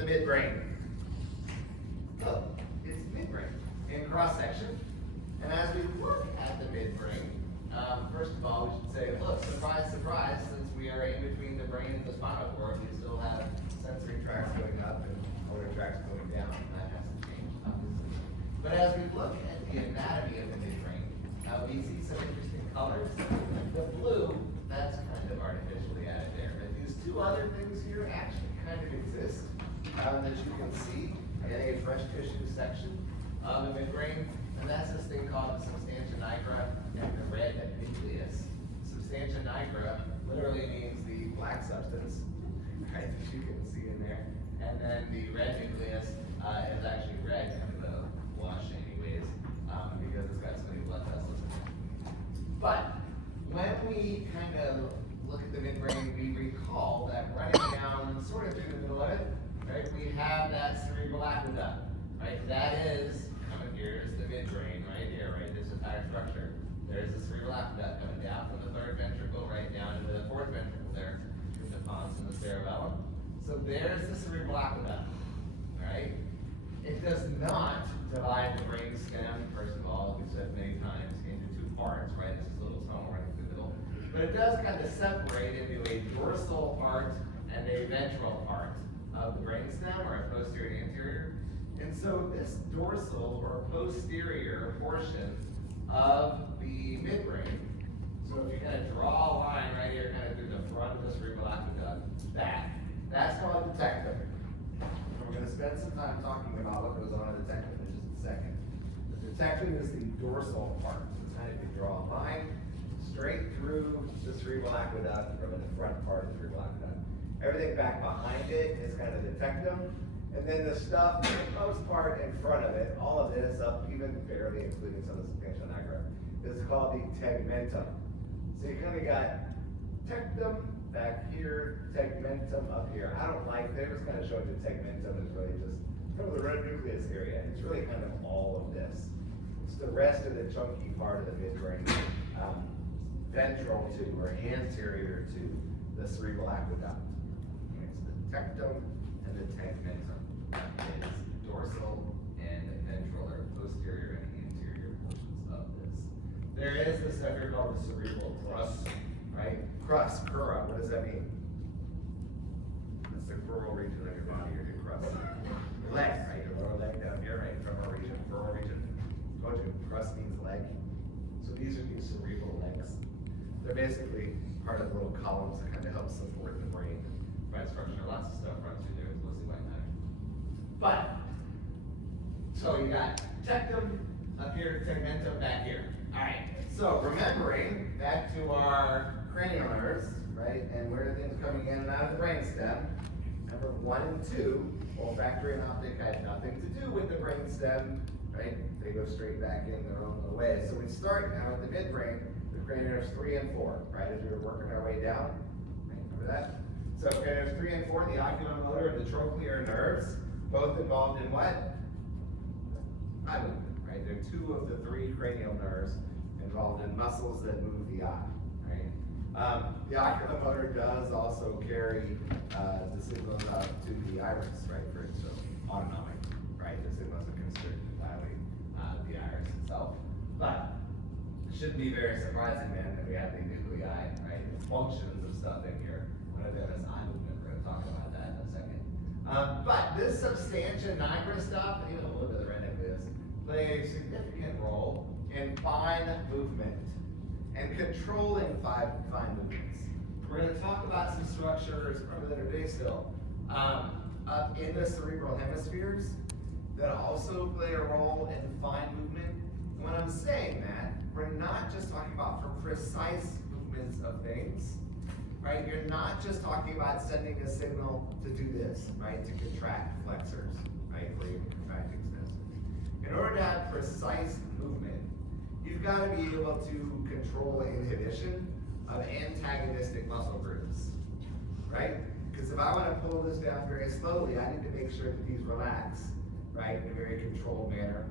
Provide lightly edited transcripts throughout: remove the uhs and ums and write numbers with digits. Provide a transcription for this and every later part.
the midbrain? Look, it's midbrain in cross section. And as we look at the midbrain, first of all, we should say, look, surprise, surprise, since we are in between the brain and the spinal cord, we still have sensory tracts going up and motor tracts going down. That hasn't changed, obviously. But as we look at the anatomy of the midbrain, we see some interesting colors. The blue, that's kind of artificially added there. But these two other things here actually kind of exist that you can see in a fresh tissue section of the midbrain. And that's this thing called the substantia nigra and the red nucleus. Substantia nigra literally means the black substance, right, that you can see in there. And then the red nucleus is actually red, kind of a blush anyways, because it's got so many blood vessels in it. But when we kind of look at the midbrain, we recall that running down sort of through the middle of it, right, we have that cerebral aqueduct, right? That is, here's the midbrain right here, right? This entire structure. There's the cerebral aqueduct coming down from the third ventricle right down into the fourth ventricle there, through the pons and the cerebellum. So there's the cerebral aqueduct, right? It does not divide the brain stem, first of all, we've said many times, into two parts, right? This is a little tunnel right through the middle. But it does kind of separate into a dorsal part and a ventral part of the brainstem, or a posterior and anterior. And so this dorsal or posterior portion of the midbrain, so if you kind of draw a line right here, kind of through the front of the cerebral aqueduct, that's called the tectum. And we're going to spend some time talking about what goes on in the tectum in just a second. The tectum is the dorsal part. So it's kind of, if you draw a line straight through the cerebral aqueduct from the front part of the cerebral aqueduct. Everything back behind it is kind of the tectum. And then the stuff, for the most part, in front of it, all of this up, even barely including some of the substantia nigra, is called the tegmentum. So you kind of got tectum back here, tegmentum up here. I don't like, they just kind of showed the tegmentum is really just kind of the red nucleus area. It's really kind of all of this. It's the rest of the chunky part of the midbrain, ventral to or anterior to the cerebral aqueduct. Okay, so the tectum and the tegmentum is dorsal and ventral, or posterior and anterior portions of this. There is this stuff here called the cerebral crus, right? Crus, crura, what does that mean? That's the crural region of your body, your crus. Leg, right? Your lower leg down here, right? Femoral region, crural region. Told you, crus means leg. So these are these cerebral legs. They're basically part of the little columns that kind of help support the brain. Right structure, lots of stuff runs through there, it's mostly white matter. But, so you got tectum up here, tegmentum back here. All right, so remembering back to our cranial nerves, right, and where things coming in and out of the brainstem. Number 1 and 2, olfactory and optic had nothing to do with the brainstem, right? They go straight back in their own little way. So we start now at the midbrain, the cranial nerves 3 and 4, right, as we were working our way down. Right, remember that? So cranial nerves 3 and 4, the oculomotor and the trochlear nerves, both involved in what? Eye movement, right? They're 2 of the 3 cranial nerves involved in muscles that move the eye, right? The oculomotor does also carry the signals out to the iris, right? For so autonomic, right? The signals are considered to dilate the iris itself. But it shouldn't be very surprising then that we have the nuclei, right? The functions of stuff in here. One of them is eye movement. We're going to talk about that in a second. But this substantia nigra stuff, even a little bit of the red nucleus, play a significant role in fine movement and controlling fine movements. We're going to talk about some structures from the other day still up in the cerebral hemispheres that also play a role in fine movement. And when I'm saying that, we're not just talking about for precise movements of things, right? You're not just talking about sending a signal to do this, right? To contract flexors, right? Where you're contracting extensors. In order to have precise movement, you've got to be able to control inhibition of antagonistic muscle groups, right? Because if I want to pull this down very slowly, I need to make sure that these relax, right? In a very controlled manner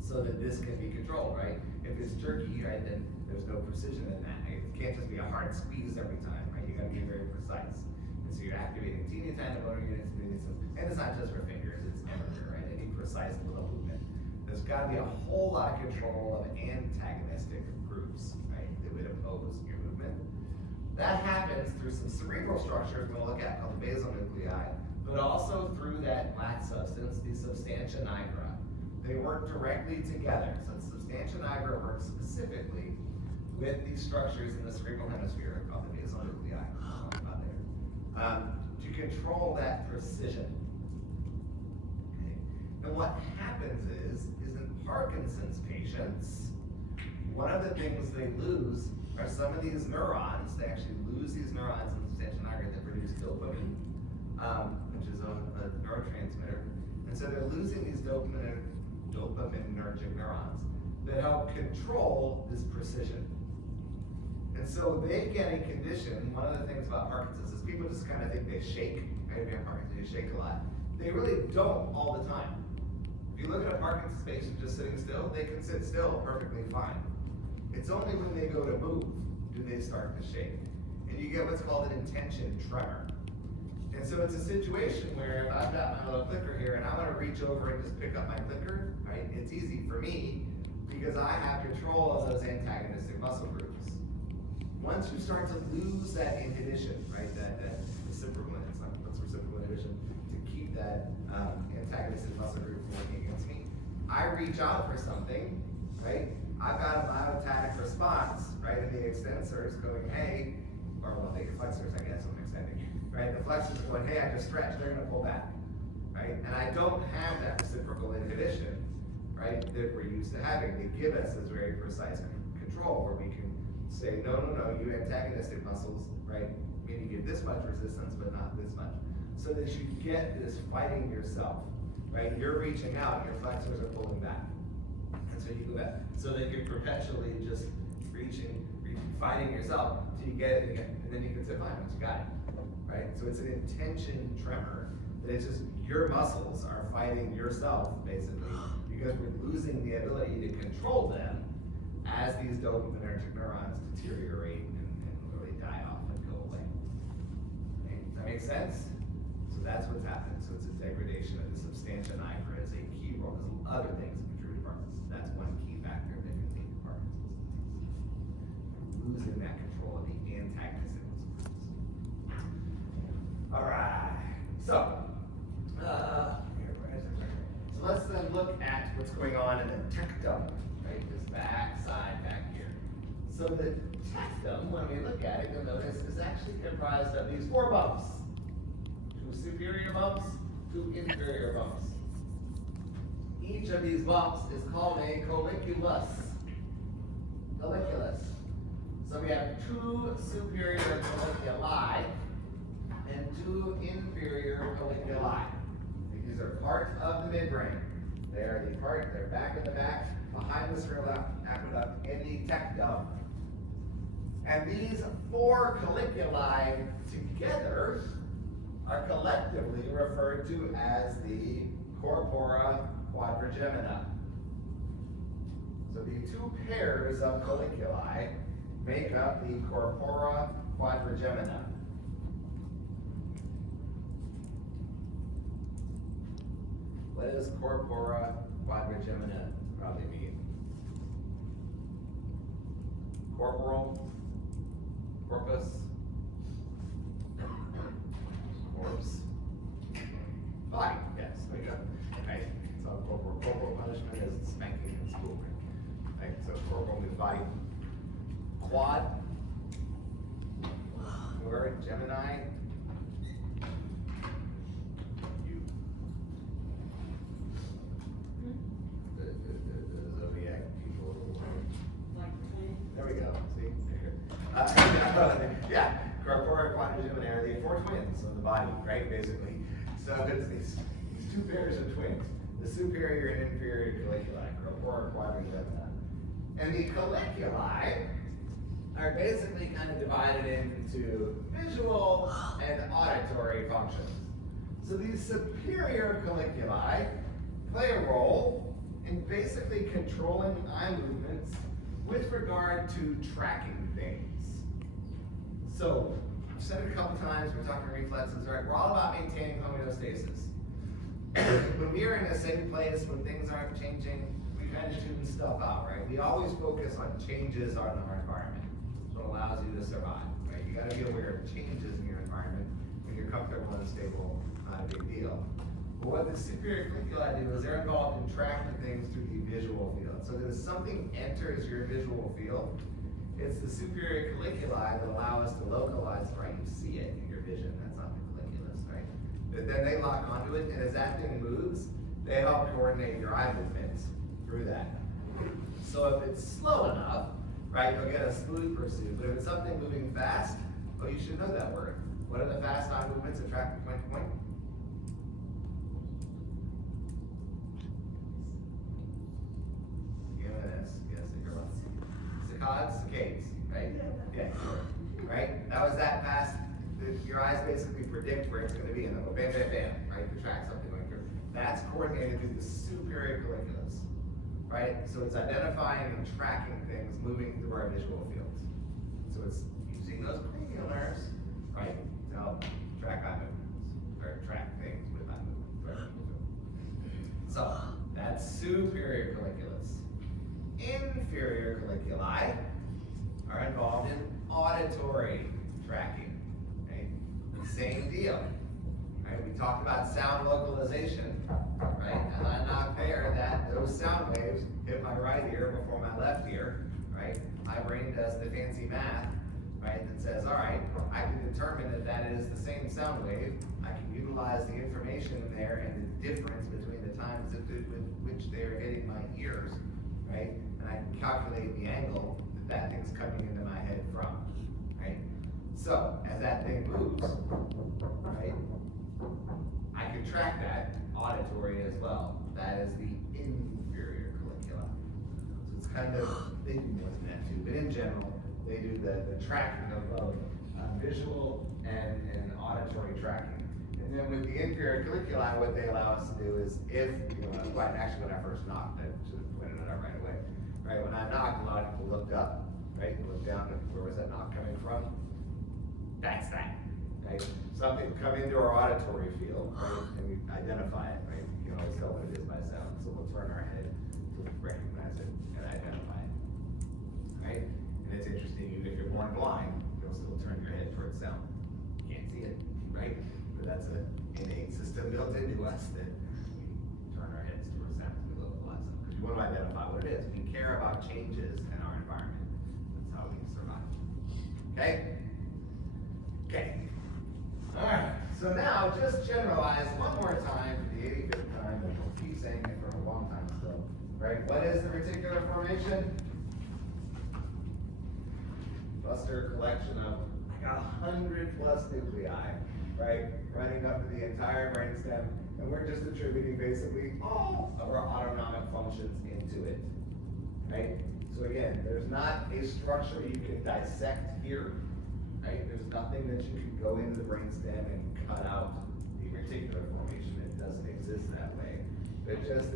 so that this can be controlled, right? If it's jerky, right, then there's no precision in that. It can't just be a hard squeeze every time, right? You got to be very precise. And And so you're activating teeny tiny motor units and doing these things. And it's not just for fingers, it's everywhere, right? Any precise little movement. There's got to be a whole lot of control of antagonistic groups, right, that would oppose your movement. That happens through some cerebral structures we'll look at called the basal nuclei, but also through that black substance, the substantia nigra. They work directly together. So the substantia nigra works specifically with these structures in the cerebral hemisphere called the basal nuclei, to control that precision. Okay. And what happens is in Parkinson's patients, one of the things they lose are some of these neurons. They actually lose these neurons in the substantia nigra that produce dopamine, which is a neurotransmitter. And so they're losing these dopaminergic neurons that help control this precision. And so they get a condition. One of the things about Parkinson's is people just kind of think they shake. Right? If you have Parkinson's, you shake a lot. They really don't all the time. If you look at a Parkinson's patient just sitting still, they can sit still perfectly fine. It's only when they go to move do they start to shake. And you get what's called an intention tremor. And so it's a situation where if I've got my little clicker here and I'm going to reach over and just pick up my clicker, right? It's easy for me because I have control of those antagonistic muscle groups. Once you start to lose that inhibition, right, that reciprocal, it's not what's reciprocal inhibition, to keep that antagonistic muscle group from working against me, I reach out for something, right? I've got a myotonic response, right, in the extensors going, hey, or well, the flexors, I guess, I'm extending, right? The flexors are going, hey, I just stretched, they're going to pull back, right? And I don't have that reciprocal inhibition, right, that we're used to having. They give us this very precise control where we can say, no, you antagonistic muscles, right, meaning you get this much resistance, but not this much. So that you get this fighting yourself, right? You're reaching out, your flexors are pulling back. And so you go back. So that you're perpetually just reaching, fighting yourself till you get it again. And then you can say, fine, once you got it, right? So it's an intention tremor. That it's just your muscles are fighting yourself, basically, because we're losing the ability to control them as these dopaminergic neurons deteriorate and really die off and go away. Okay? Does that make sense? So that's what's happening. So it's a degradation of the substantia nigra as a key role. There's other things that contribute to Parkinson's. That's one key factor that can lead to Parkinson's disease. Losing that control of the antagonistic muscle groups. All right. So let's then look at what's going on in the tectum, right? This back side back here. So the tectum, when we look at it, you'll notice is actually comprised of these 4 bumps. 2 superior bumps, 2 inferior bumps. Each of these bumps is called a colliculus. Colliculus. So we have 2 superior colliculi and 2 inferior colliculi. These are part of the midbrain. They're back in the back, behind the sternal aqueduct in the tectum. And these 4 colliculi together are collectively referred to as the corpora quadrigemina. So the 2 pairs of colliculi make up the corpora quadrigemina. What does corpora quadrigemina probably mean? Corporal, corpus, corpse, body. Yes, there you go. Right. So corporal punishment is spanking in school. Right. So corporal means body. Quad. Word Gemini. There we go. See? Yeah. Corpora quadrigemina are the 4 twins of the body, right? Basically. So it's these 2 pairs of twins. The superior and inferior colliculi, corpora quadrigemina. And the colliculi are basically kind of divided into visual and auditory functions. So these superior colliculi play a role in basically controlling eye movements with regard to tracking things. So said it a couple times, we're talking reflexes, right? We're all about maintaining homeostasis. When we are in a safe place, when things aren't changing, we kind of tune stuff out, right? We always focus on changes on our environment. That's what allows you to survive, right? You gotta be aware of changes in your environment. When you're comfortable and stable, not a big deal. But what the superior colliculi do is they're involved in tracking things through the visual field. So that if something enters your visual field, it's the superior colliculi that allow us to localize, right? You see it in your vision, that's not the colliculus, right? But then they lock onto it, and as that thing moves, they help coordinate your eye movements through that. So if it's slow enough, right, you'll get a smooth pursuit. But if it's something moving fast, well, you should know that word. What are the fast eye movements that track from point to point? Saccades, right? Yeah, right? That was that fast. Your eyes basically predict where it's going to be, and they'll go bam, bam, bam, right? To track something going through. That's coordinated through the superior colliculus, right? So it's identifying and tracking things moving through our visual fields. So it's using those cranial nerves, right, to help track eye movements, or track things with eye movements. So that's superior colliculus. Inferior colliculi are involved in auditory tracking, right? Same deal, right? We talked about sound localization, right? And I knocked there that those sound waves hit my right ear before my left ear, right? My brain does the fancy math, right? That says, all right, I can determine that that is the same sound wave. I can utilize the information in there and the difference between the times with which they are hitting my ears, right? And I can calculate the angle that thing's coming into my head from, right? So, as that thing moves, right, I can track that auditory as well. That is the inferior colliculi. So it's kind of, they do more than that too, but in general, they do the tracking of both visual and auditory tracking. And then with the inferior colliculi, what they allow us to do is if, actually when I first knocked, I should have pointed it out right away. Right, when I knocked, a lot of people looked up, right? Looked down to where was that knock coming from? That's that, right? Something come into our auditory field, right? And we identify it, right? You can always tell what it is by sound, so we'll turn our head to recognize it and identify it, right? And it's interesting, even if you're born blind, you'll still turn your head towards sound. You can't see it, right? But that's an innate system built into us that we turn our heads towards sound to localize them. Because we want to identify what it is. We care about changes in our environment. That's how we survive. Okay? Okay. Alright, so now just generalize one more time for the 85th time, and we'll keep saying it for a long time still. Right? What is the reticular formation? Cluster collection of like 100 plus nuclei, right? Running up to the entire brainstem, and we're just attributing basically all of our autonomic functions into it, right? So again, there's not a structure you can dissect here, right? There's nothing that you can go into the brainstem and cut out the reticular formation. It doesn't exist that way. It's this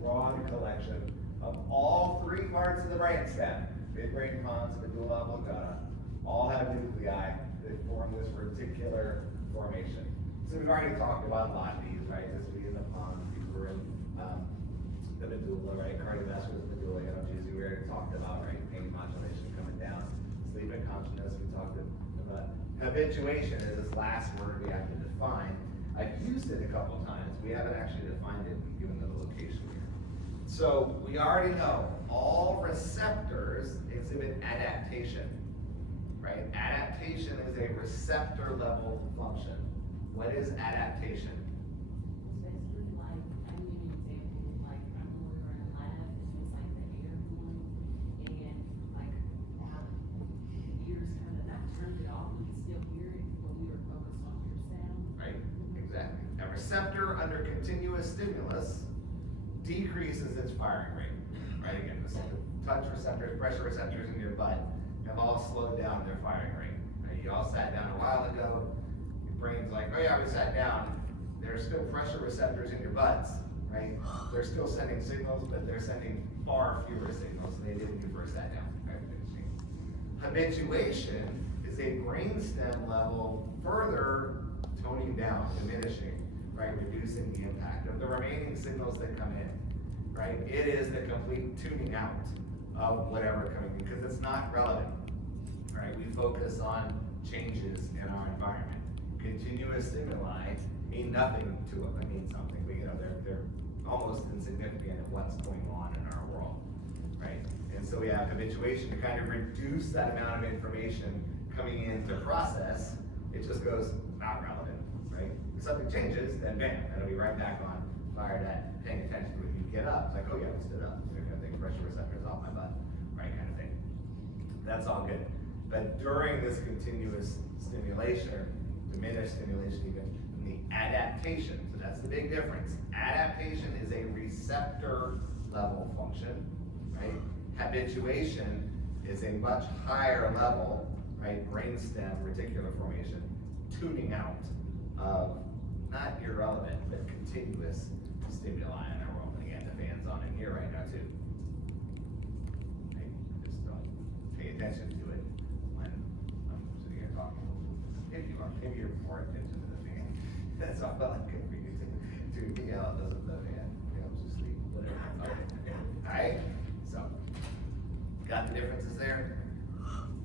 broad collection of all three parts of the brainstem, midbrain, pons, medulla oblongata, all have nuclei that form this reticular formation. So we've already talked about a lot of these, right? This would be in the pons, these were in the medulla, right? Cardiovascular medulla analgesia, we already talked about, right? Pain modulation coming down, sleep incontinence, we talked about. Habituation is this last word we have to define. I've used it a couple times. We haven't actually defined it and given it a location here. So we already know all receptors exhibit adaptation, right? Adaptation is a receptor level function. What is adaptation? It's basically like, I give you an example, like when we were in a lab, it's just like the air blowing, and like our ears kind of not turned it off, we could still hear it, but we were focused on your sound. Right, exactly. A receptor under continuous stimulus decreases its firing rate, right? Again, the touch receptors, pressure receptors in your butt have all slowed down their firing rate. Right? You all sat down a while ago, your brain's like, oh yeah, we sat down. There's still pressure receptors in your butts, right? They're still sending signals, but they're sending far fewer signals than they did when you first sat down. Right? Habituation is is a brainstem level further toning down, diminishing, right, reducing the impact of the remaining signals that come in, right? It is the complete tuning out of whatever coming in, because it's not relevant, right? We focus on changes in our environment. Continuous stimuli mean nothing to them. They mean something, but they're almost insignificant of what's going on in our world, right? And so we have habituation to kind of reduce that amount of information coming in to process. It just goes, not relevant, right? If something changes, then bam, it'll be right back on, fired at, paying attention to when you get up. It's like, oh yeah, we stood up. Kind of thing, pressure receptors off my butt, right, kind of thing. That's all good. But during this continuous stimulation, or diminished stimulation even, the adaptation, so that's the big difference. Adaptation is a receptor level function, right? Habituation is a much higher level, right? Brainstem reticular formation, tuning out of not irrelevant, but continuous stimuli in our world. And again, the fan's on in here right now too. Right? Just don't pay attention to it when I'm sitting here talking. If you are, maybe you're more attention to the fan. That's all I can for you to me out doesn't the fan. It helps you sleep, whatever. Okay. Alright? So, got the differences there?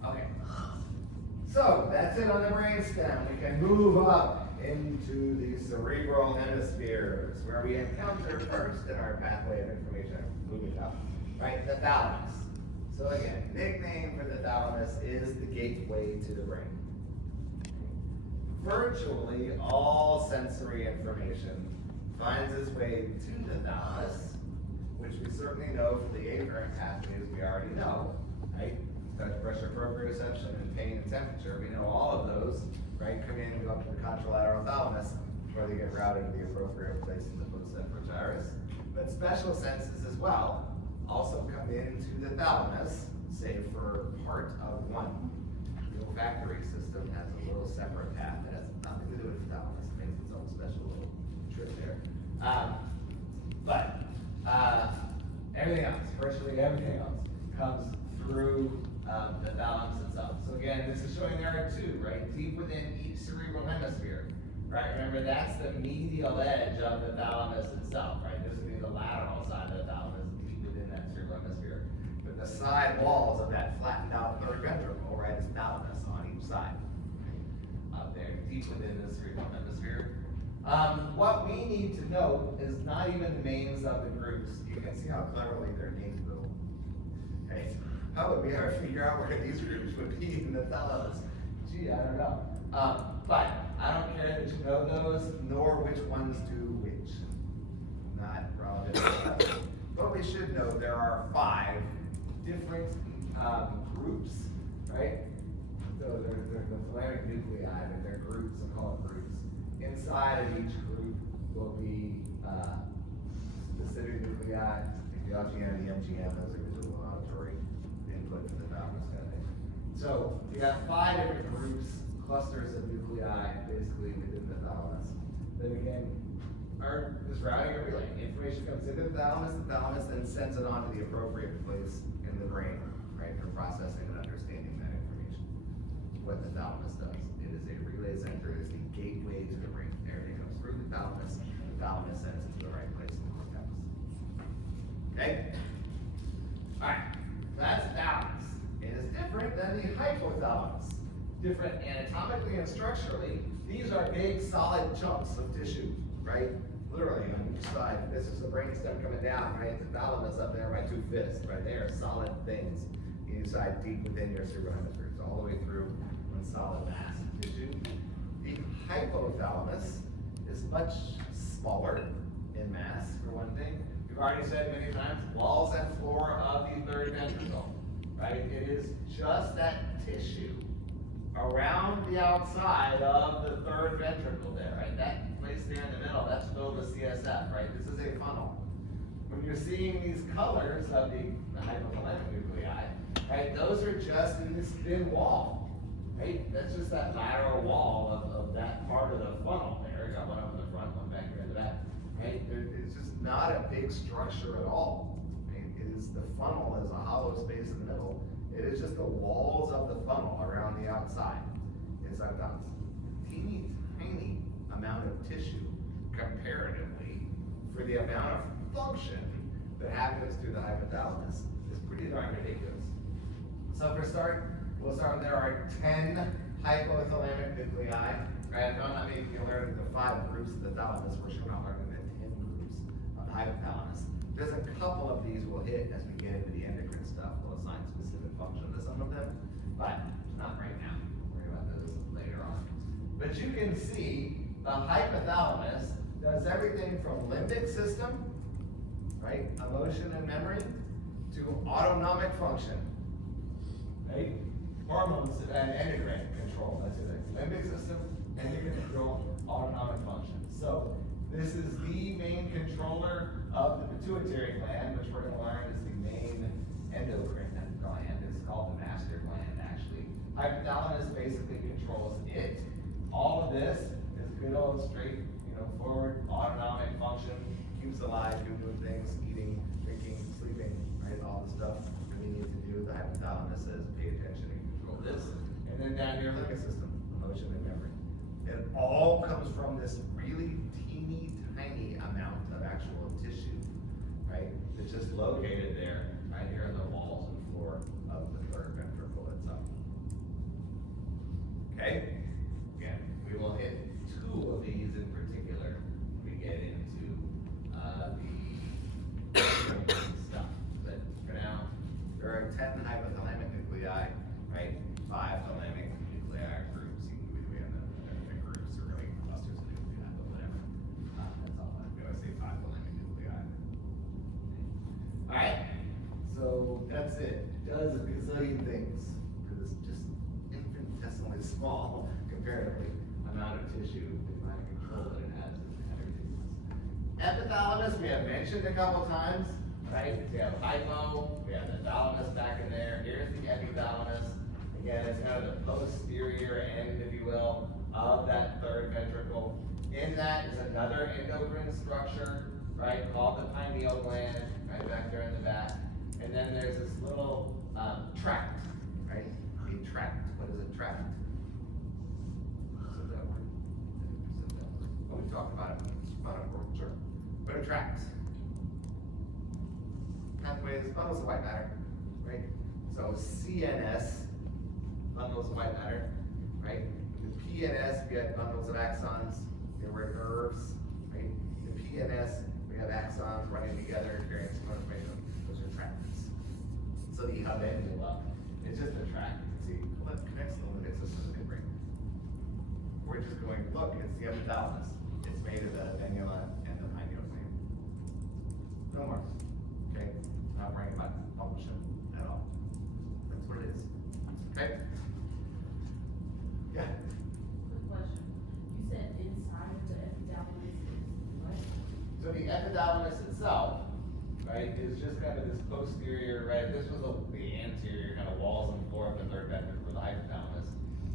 Okay. So, that's it on the brainstem. We can move up into the cerebral hemispheres, where we encounter first in our pathway of information, moving up, right? The thalamus. So again, nickname for the thalamus is the gateway to the brain. Virtually all sensory information finds its way to the thalamus, which we certainly know from the afferent pathways we already know, right? Touch, pressure, proprioception, and pain and temperature. We know all of those, right? Come in and go up to the contralateral thalamus before they get routed to the appropriate place in the foot gyrus. But special senses as well also come into the thalamus, save for part of one. The olfactory system has a little separate path that has nothing to do with the thalamus. It makes its own special little trip there. Everything else, virtually everything else, comes through the thalamus itself. So again, this is showing there are two, right? Deep within each cerebral hemisphere, right? Remember, that's the medial edge of the thalamus itself, right? This would be the lateral side of the thalamus, deep within that cerebral hemisphere. But the side walls of that flattened out third ventricle, right, is thalamus on each side, right? Up there, deep within the cerebral hemisphere. What we need to know is not even the names of the groups. You can see how cleverly they're named, though. Okay. How would we ever figure out where these groups would be in the thalamus? Gee, I don't know. But I don't care that you know those, nor which ones do which. Not relevant. But we should know there are 5 different groups, right? So they're the thalamic nuclei, but they're groups, so called groups. Inside of each group will be specific nuclei, the LGM, the MGM, those are visual and auditory input to the thalamus kind of thing. So you got 5 different groups, clusters of nuclei, basically within the thalamus. Then again, this routing every information comes into the thalamus then sends it on to the appropriate place in the brain, right, for processing and understanding that information. What the thalamus does, it is a relay center, it is the gateway to the brain. Everything comes through the thalamus sends it to the right place in the cortex. Okay? Alright, that's thalamus. It is different than the hypothalamus. Different anatomically and structurally. These are big, solid chunks of tissue, right? Literally on each side. This is the brainstem coming down, right? The thalamus up there by 2 fists, right? They are solid things inside, deep within your cerebral hemisphere. So all the way through one solid mass of tissue. The hypothalamus is much smaller in mass, for one thing. We've already said many times, walls and floor of the third ventricle, right? It is just that tissue around the outside of the third ventricle there, right? That place there in the middle, that's filled with CSF, right? This is a funnel. When you're seeing these colors of the hypothalamic nuclei, right, those are just in this thin wall, right? That's just that lateral wall of that part of the funnel there. You got one up in the front, one back here in the back, right? It's just not a big structure at all. Right? It is, the funnel is a hollow space in the middle, It is just the walls of the funnel around the outside. It's a teeny tiny amount of tissue comparatively for the amount of function that happens through the hypothalamus. It's pretty darn ridiculous. So for start, we'll start with there are 10 hypothalamic nuclei. Right? I'm not making you learn the 5 groups of the thalamus. We're sure not learning the 10 groups of the hypothalamus. There's a couple of these we'll hit as we get into the endocrine stuff. We'll assign specific function to some of them, but not right now. We'll worry about those later on. But you can see the hypothalamus does everything from limbic system, right, emotion and memory, to autonomic function, right, hormones and endocrine control. That's it. Limbic system, endocrine control, autonomic function. So this is the main controller of the pituitary gland, which we're going to learn is the main endocrine gland. It's called the master gland, actually. Hypothalamus basically controls it. All of this is good old straight, forward autonomic function, keeps alive, doing things, eating, drinking, sleeping, right? All the stuff that we need to do. The hypothalamus says pay attention and control this. And then down here, limbic system, emotion and memory. It all comes from this really teeny tiny amount of actual tissue, right? That's just located there, right here in the walls and floor of the third ventricle itself. Okay? Again, we will hit 2 of these in particular when we get into the stuff. But for now, there are 10 hypothalamic nuclei, right? 5 thalamic nuclei groups. You can do it in groups or really clusters of nuclei, but whatever. That's all I do. I say 5 thalamic nuclei. Alright, so that's it. It does a gazillion things for this just infinitesimally small, comparatively, amount of tissue the amount of control that it has is kind of ridiculous. Epithalamus we have mentioned a couple times, right? We have hypo, we have the thalamus back in there. Here's the epithalamus. Again, it's kind of the posterior end, if you will, of that third ventricle. In that is another endocrine structure, right, called the pineal gland, right back there in the back. And then there's this little tract, right? A tract. What is a tract? Well, we talked about it. Sure. But it tracks. Pathways, bundles of white matter, right? So CNS, bundles of white matter, right? The PNS, we have bundles of axons, there were nerves, right? The PNS, we have axons running together, carrying some information. Those are tracts. So the avendula, it's just a tract. You can see, well, it connects the limbic system to the midbrain. We're just going, look, it's the epithalamus. It's made of the annula and the pineal gland. No more. Okay? Not worrying about function at all. That's what it is. Okay? Yeah. Quick question. You said inside of the epithalamus is what? So the epithalamus itself, right, is just kind of this posterior, right? This was the anterior kind of walls and floor of the third ventricle for the hypothalamus.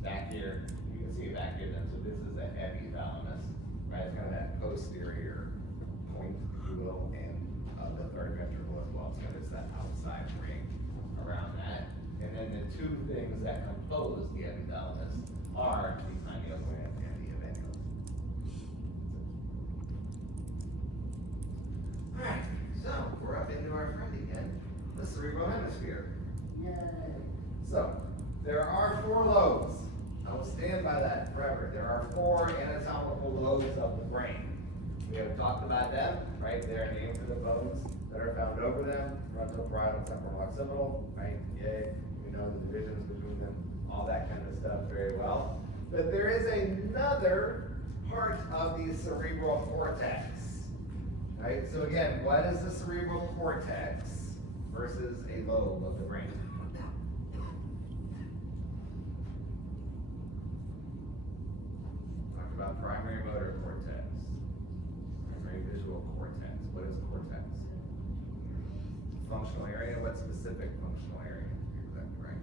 Back here, you can see it back here then. So this is the epithalamus, right? It's kind of that posterior point, if you will, and the third ventricle as well. So it's that outside ring around that. And then the 2 things that compose the epithalamus are the pineal gland and the avendula. Alright, so we're up into our friend again, the cerebral hemisphere. Yay! So, there are 4 lobes. I will stand by that forever. There are 4 anatomical lobes of the brain. We have talked about them, right? They're named for the bones that are found over them, frontal, parietal, temporal, occipital, right? Yay, we know the divisions between them, all that kind of stuff very well. But there is another part of the cerebral cortex, right? So again, what is the cerebral cortex versus a lobe of the brain? Talk about primary motor cortex, primary visual cortex. What is cortex? Functional area. What specific functional area? You're exactly right.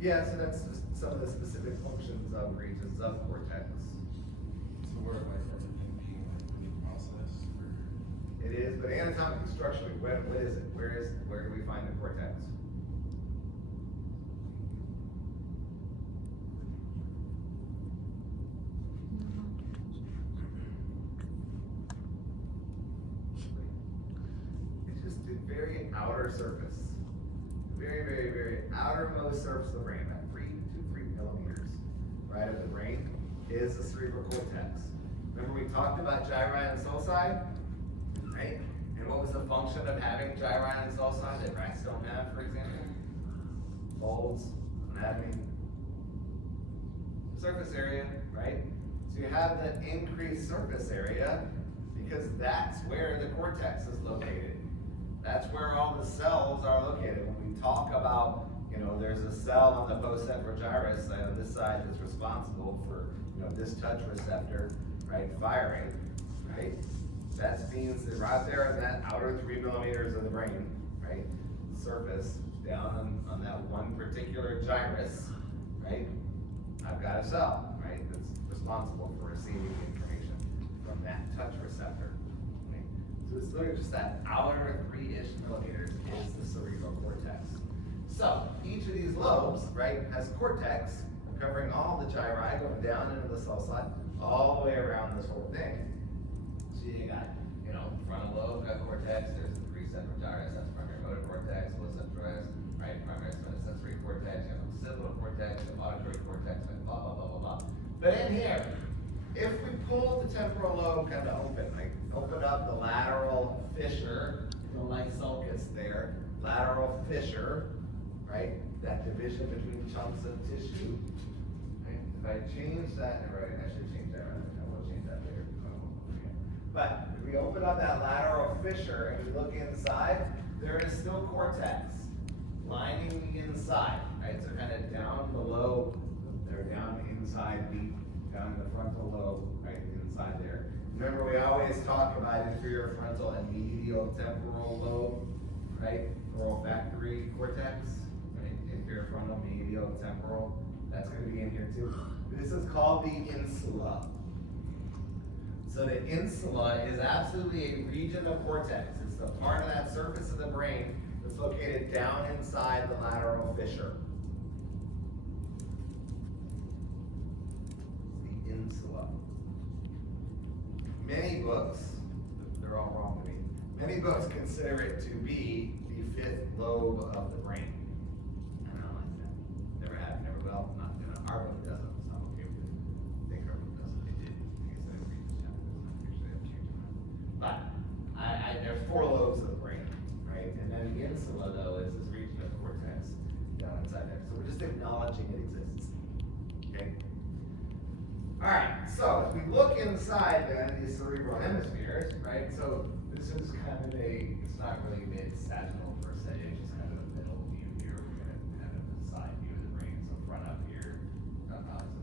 Yeah, so that's just some of the specific functions of regions of cortex. So where like everything being like processed or? It structurally, what is it? Where do we find the cortex? It's just the very outer surface. Very, very, very outermost surface of the brain, about 3 to 3 millimeters, right, of the brain is the cerebral cortex. Remember we talked about gyri and sulci, right? And what was the function of having gyri and sulci that rats don't have, for example? Folds, anatomy, surface area, right? So you have the increased surface area because that's where the cortex is located. That's where all the cells are located. When we talk about, there's a cell on the postcentral gyrus on this side that's responsible for, this touch receptor, right, firing, right? That means that right there in that outer 3 millimeters of the brain, right, surface, down on that one particular gyrus, right, I've got a cell, right, that's responsible for receiving information from that touch receptor. Right? So it's literally just that outer 3-ish millimeters is the cerebral cortex. So each of these lobes, right, has cortex covering all the gyri going down into the sulci, all the way around this whole thing. So you got, frontal lobe, got cortex, there's the precentral gyrus, that's primary motor cortex, occipital gyrus, right, primary sensory cortex, you have occipital cortex, you have auditory cortex, and blah, blah, blah, blah, blah. But in here, if we pull the temporal lobe kind of open, like open up the lateral fissure, the light sulcus there, lateral fissure, right, that division between chunks of tissue, right? If I change that, right, I should change that, right? I will change that later. But if we open up that lateral fissure and we look inside, there is still cortex lining the inside, right? So kind of down below, they're down inside deep, down in the frontal lobe, right, inside there. Remember, we always talk about inferior frontal and medial temporal lobe, right? Or olfactory cortex, right? Inferior frontal, medial, temporal. That's going to be in here too. This is called the insula. So the insula is absolutely a region of cortex. It's the part of that surface of the brain that's located down inside the lateral fissure. It's the insula. Many books, they're all wrong to me, many books consider it to be the 5th lobe of the brain. I don't like that. Never have, never will, not, our book doesn't, so I'm okay with it. I think our book doesn't, it did. I guess I didn't read this chapter, so I'm pretty sure they have changed it. But, there's 4 lobes of the brain, right? And then the insula, though, is this region of cortex down inside there. So we're just acknowledging it exists, okay? All right, so if we look inside then these cerebral hemispheres, right? So this is kind of it's not really mid-sagittal per se, it's just kind of a middle view here. We're going to have a side view of the brain, so front up here, so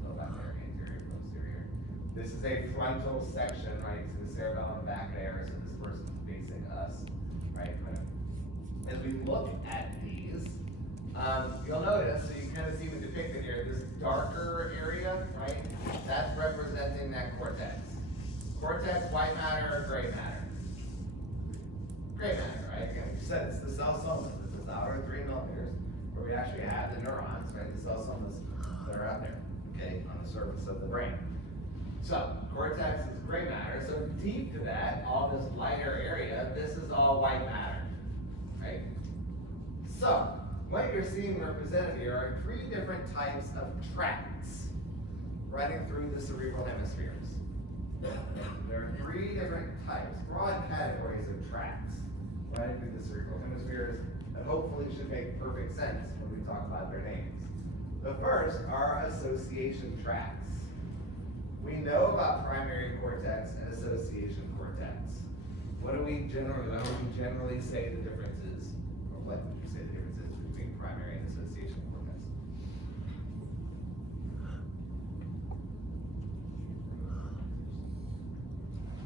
go back there, anterior, posterior. This is a frontal section, right? So the cerebellum back there, so this person's facing us, right? As we look at these, you'll notice, so you kind of see the depicted here, this darker area, right? That's representing that cortex. Cortex, white matter, or gray matter? Gray matter, right? Again, we said it's the cell somas. This is outer 3 millimeters, where we actually have the neurons, right? The cell somas that are out there, okay, on the surface of the brain. So, cortex is gray matter. So deep to that, all this lighter area, this is all white matter, right? So, what you're seeing represented here are 3 different types of tracts running through the cerebral hemispheres. There are 3 different types, broad categories of tracts running through the cerebral hemispheres that hopefully should make perfect sense when we talk about their names. The first are association tracts. We know about primary cortex and association cortex. What do we generally say the difference is? Or what would you say the difference is between primary and association cortex?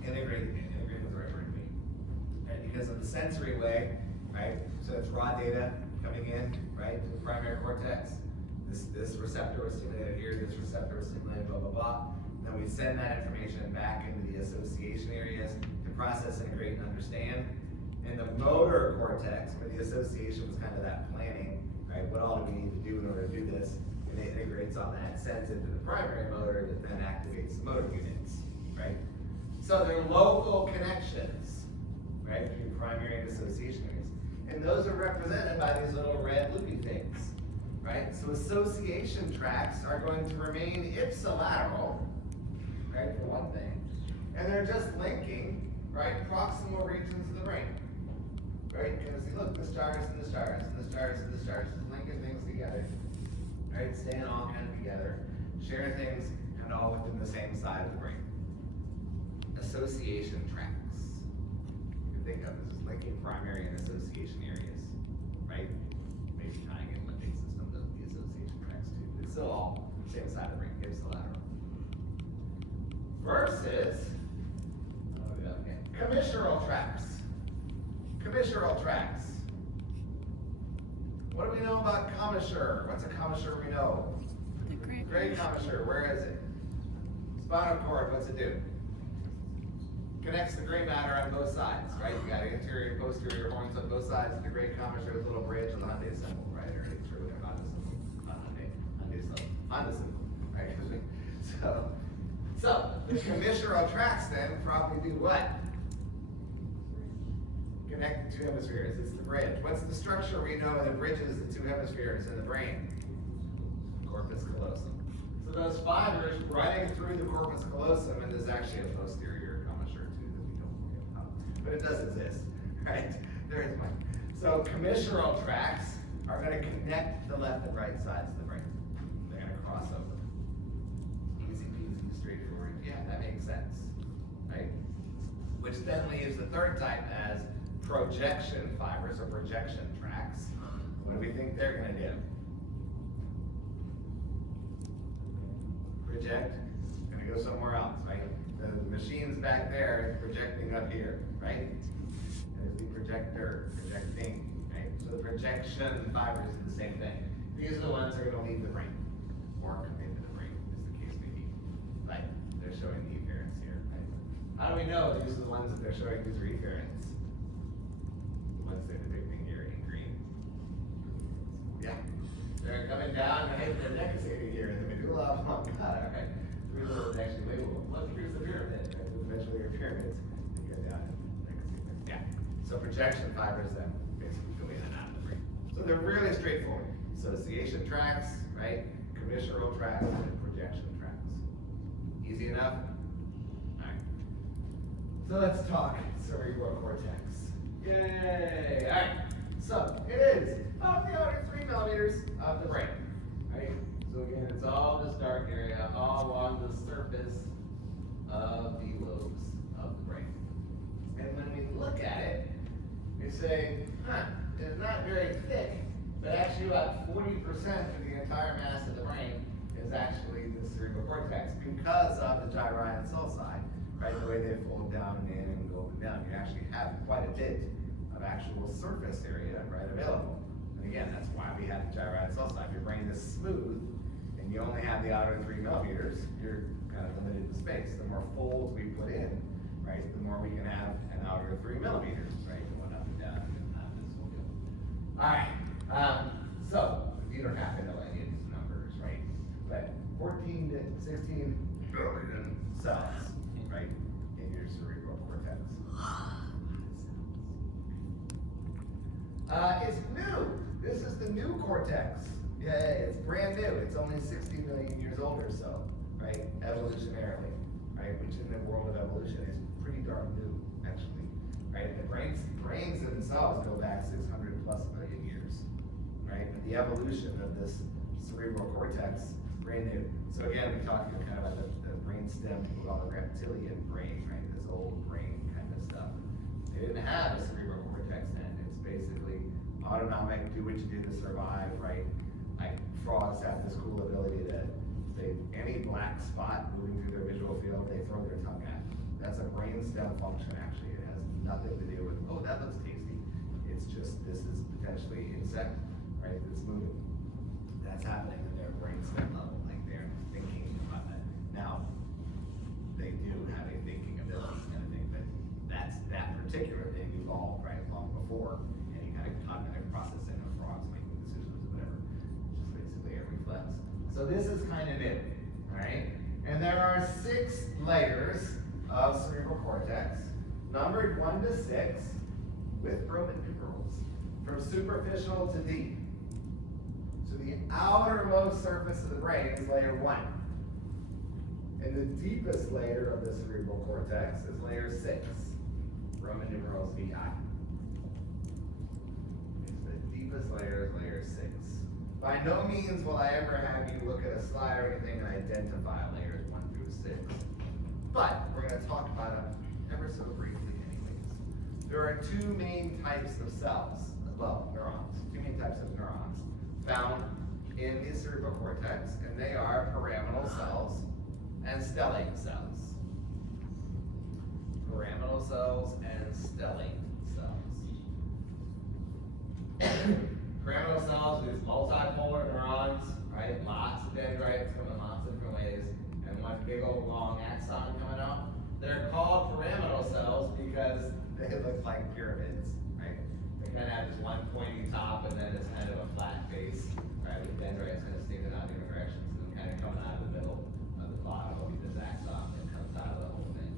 Integrated is the right word to me. Right? Because of the sensory way, right? So it's raw data coming in, right, to the primary cortex. This receptor was stimulated here, this receptor was stimulated, blah, blah, blah. And then we send that information back into the association areas to process, integrate, and understand. And the motor cortex, where the association was kind of that planning, right? What all do we need to do in order to do this? And it integrates on that, sends it to the primary motor that then activates the motor units, right? So they're local connections, right, between primary and association areas. And those are represented by these little red loopy things, right? So association tracts are going to remain ipsilateral, right, for one thing. And they're just linking, right, proximal regions of the brain. Right, you're gonna see, look, this gyrus and this gyrus and this gyrus and this gyrus, just linking things together. Right, staying all kind of together, sharing things kind of all within the same side of the brain. Association tracts. You can think of this as linking primary and association areas, right? Maybe tying in limbic system to the association tracts too. It's still all same side of the brain, ipsilateral. Versus, commissural tracts. Commissural tracts. What do we know about commissure? What's a commissure we know? The Gray commissure, where is it? Spinal cord, what's it do? Connects the gray matter on both sides, right? You got anterior and posterior horns on both sides of the gray commissure with a little bridge and the Hyundai symbol, right? Or sure we have Honda symbol. Not Hyundai, Hyundai symbol. Honda symbol, right? So the commissural tracts then probably do what? Connect the two hemispheres. It's the bridge. What's the structure we know that bridges the two hemispheres in the brain? Corpus callosum. So those fibers running through the corpus callosum, and there's actually a posterior commissure too that we don't forget about, but it does exist, right? There's one. So commissural tracts are going to connect the left and right sides of the brain. They're going to cross over. Easy peasy, straightforward. Yeah, that makes sense, right? Which then leaves the third type as projection fibers or projection tracts. What do we think they're going to do? Project, going to go somewhere else, right? The machine's back there projecting up here, right? There's the projector projecting, right? So the projection fibers are the same thing. These are the ones that are going to leave the brain or come into the brain, as the case may be. Like they're showing the efferents here, right? How do we know these are the ones that they're showing these are efferents? They're depicting here in green. Yeah. They're coming down, right? The necessary here in the medulla oblongata, right? Through the, actually, wait, look, here's the pyramid, right? So eventually your pyramids, you go down and yeah. So projection fibers then basically go in and out of the brain. So they're really straightforward. Association tracts, right? Commissural tracts and projection tracts. Easy enough? Alright. So let's talk cerebral cortex. Yay! Alright, so it is about the outer 3 millimeters of the brain. Right? So again, it's all this dark area, all along the surface of the lobes of the brain. And when we look at it, we say, it's not very thick, but actually about 40% of the entire mass of the brain is actually the cerebral cortex because of the gyri and sulci. Right, the way they fold down and in and go up and down, you actually have quite a bit of actual surface area, right, available. And again, that's why we have the gyri and sulci. If your brain is smooth and you only have the outer 3 millimeters, you're kind of limited in space. The more folds we put in, right, the more we can have an outer 3 millimeters, right, going up and down. You don't have this whole deal. All right, so you don't have to know any of these numbers, right? But 14 to 16 billion cells. Right, in your cerebral cortex. It's new. This is the new cortex. Yay, it's brand new. It's only 60 million years old or so, right? Evolutionarily, right? Which in the world of evolution is pretty darn new, actually, right? The brains themselves go back 600 plus million years, right? But the evolution of this cerebral cortex, brand new. So again, we talked kind of about the brain stem, we call it reptilian brain, right? This old brain kind of stuff. They didn't have a cerebral cortex then. It's basically autonomic, do what you do to survive, right? Like frogs have this cool ability to, any black spot moving through their visual field, they throw their tongue at. That's a brain stem function actually. It has nothing to do with, oh, that looks tasty. It's just, this is potentially insect, right? That's moving. That's happening in their brain stem level, like they're thinking about that. Now, they do have a thinking ability kind of thing, but that particular thing evolved, right, long before any kind of cognitive processing of frogs making decisions or whatever. It's just basically a reflex. So this is kind of it, right? And there are 6 layers of cerebral cortex, numbered 1 to 6, with Roman numerals, from superficial to deep. So the outermost surface of the brain is layer 1. And the deepest layer of the cerebral cortex is layer 6, Roman numerals VI. So the deepest layer is layer 6. By no means will I ever have you look at a slide or anything and identify layers 1 through 6. But we're going to talk about them ever so briefly anyways. There are 2 main types of cells, well, neurons, 2 main types of neurons found in the cerebral cortex, and they are pyramidal cells and stellate cells. Pyramidal cells and stellate cells. Pyramidal cells is multipolar neurons, right? Lots of dendrites coming lots of different ways, and one big old long axon coming out. They're called pyramidal cells because they look like pyramids, right? They kind of have this one pointy top and then it's kind of a flat base, right? With dendrites kind of sticking out in different directions and then kind of coming out of the middle of the bottom will be this axon that comes out of the whole thing.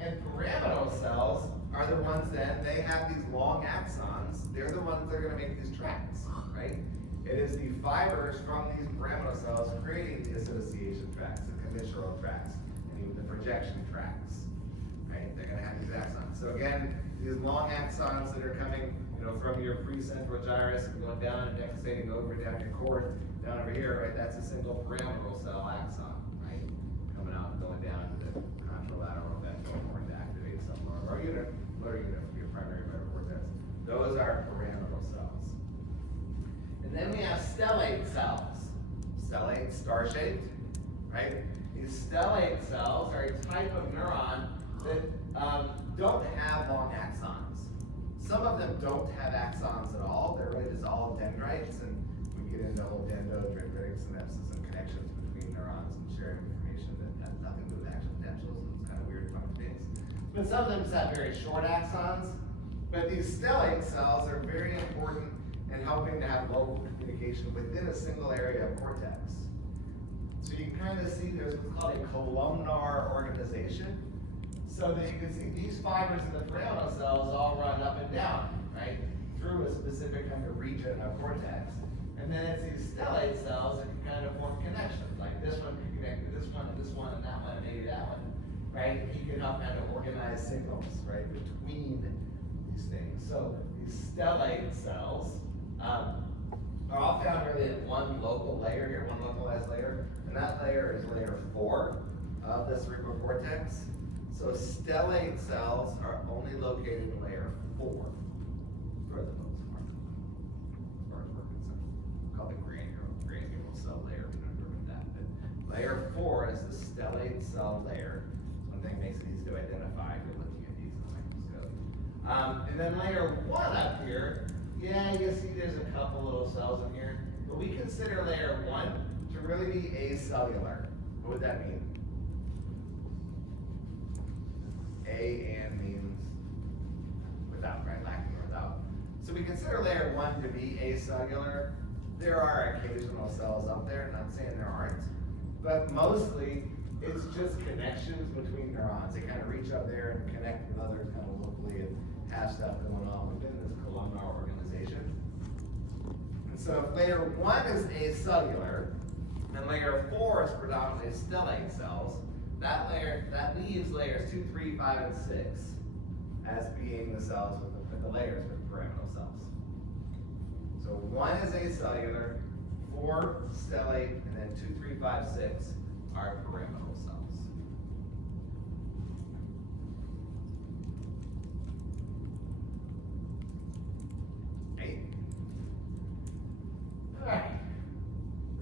And pyramidal cells are the ones that they have these long axons. They're the ones that are going to make these tracks, right? It is the fibers from these pyramidal cells creating the association tracks, the conditional tracks, and even the projection tracks, right? They're going to have these axons. So again, these long axons that are coming, from your precentral gyrus and going down and decussating over down your cord, down over here, right? That's a single pyramidal cell axon, right? Coming out and going down to the contralateral ventral horn to activate some lower unit from your primary motor cortex. Those are pyramidal cells. And then we have stellate cells. Stellate, star-shaped, right? These stellate cells are a type of neuron that don't have long axons. Some of them don't have axons at all. They're really just all dendrites, and we get into whole dendritic synapses and connections between neurons and sharing information that has nothing to do with action potentials, and it's kind of weird function things. But some of them just have very short axons. But these stellate cells are very important in helping to have local communication within a single area of cortex. So you can kind of see there's what's called a columnar organization. So that you can see these fibers in the pyramidal cells all run up and down, right? Through a specific kind of region of cortex. And then it's these stellate cells that can kind of form connections. Like this one can connect to this one, and that one, and maybe that one, right? You can help kind of organize signals, right, between these things. So these stellate cells are all found really in one local layer here, one localized layer. And that layer is layer 4 of the cerebral cortex. So stellate cells are only located in layer 4 for the most part, as far as we're concerned. It's called the granule cell layer. We don't remember that. But layer 4 is the stellate cell layer. One thing makes it easy to identify if you're looking at these in the microscope. And then layer 1 up here, yeah, you see there's a couple little cells in here, but we consider layer 1 to really be acellular. What would that mean? And means without, right? Lacking or without. So we consider layer 1 to be acellular. There are occasional cells up there, not saying there aren't, but mostly it's just connections between neurons. They kind of reach up there and connect with others kind of locally and have stuff going on within this columnar organization. And so if layer 1 is acellular, and layer 4 is predominantly stellate cells, that leaves layers 2, 3, 5, and 6 as being the cells with the layers with pyramidal cells. So 1 is acellular, 4 stellate, and then 2, 3, 5, 6 are pyramidal cells. Right? All right.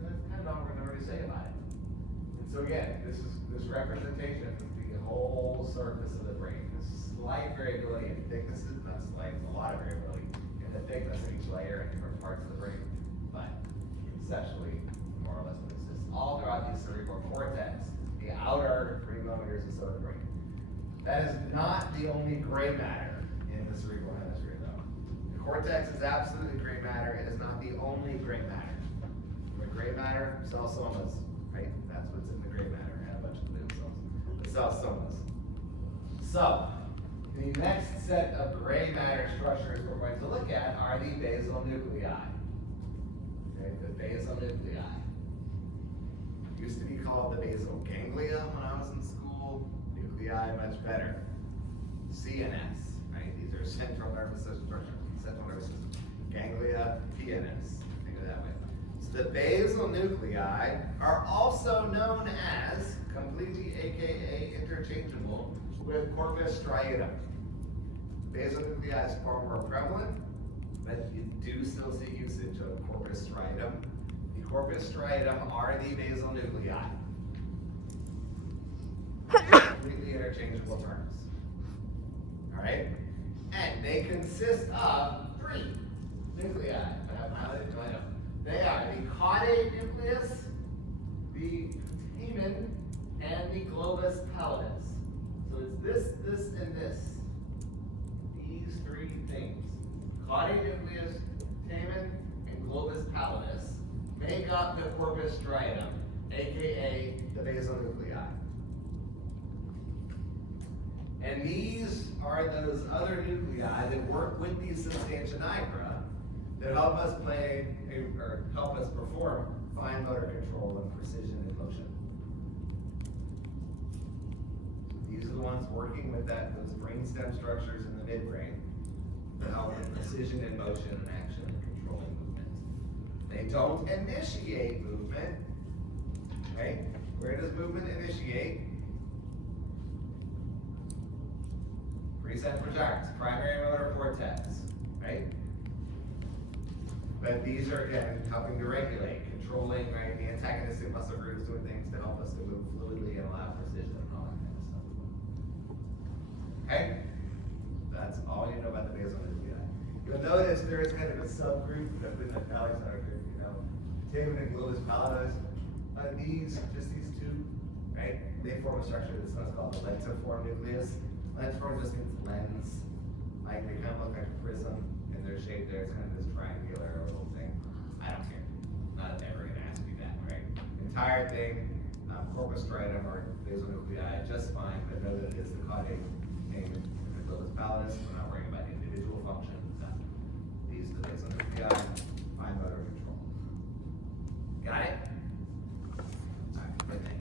And that's kind of all we're going to really say about it. And so again, this representation of the whole surface of the brain. There's slight variability in thicknesses, not slight, a lot of variability in the thickness of each layer in different parts of the brain. But conceptually, more or less, what it's just all throughout the cerebral cortex, the outer 3 millimeters or so of the brain. That is not the only gray matter in the cerebral hemisphere, though. cortex is absolutely gray matter. It is not the only gray matter. The gray matter, cell somas, right? That's what's in the gray matter. I had a bunch of blue cells. The cell somas. So, the next set of gray matter structures we're going to look at are the basal nuclei. Okay, the basal nuclei. Used to be called the basal ganglia when I was in school. Nuclei, much better. CNS, right? These are central nervous system structures. Central nervous system. Ganglia, PNS. Think of it that way. So the basal nuclei are also known as, completely aka interchangeable, with corpus striatum. Basal nuclei is far more prevalent, but you do still see usage of corpus striatum. The corpus striatum are the basal nuclei. Completely interchangeable terms. Alright? And they consist of 3 nuclei. I have highlighted, I know. They are the caudate nucleus, the putamen, and the globus pallidus. So it's this, and this. These 3 things. Caudate nucleus, putamen, and globus pallidus make up the corpus striatum, aka the basal nuclei. And these are those other nuclei that work with these substantia nigra that help us help us perform fine motor control and precision in motion. These are the ones working with those brainstem structures in the midbrain that help with precision in motion and action and controlling movement. They don't initiate movement. Okay? Where does movement initiate? Prefrontalis, primary motor cortex, right? But these are, again, helping to regulate, controlling, right? The antagonistic muscle groups doing things to help us to move fluidly and allow precision and all that kind of stuff. Okay? That's all you know about the basal nuclei. You'll notice there is kind of a subgroup that in the Alexander group, putamen and globus pallidus. Just these 2, right? They form a structure that's what's called the lentiform nucleus. Lentiform just means lens. Like they kind of look like a prism in their shape there. It's kind of this triangular little thing. I don't care. Not ever gonna ask you that, right? Entire thing, corpus striatum or basal nuclei, just fine, but know that it is the caudate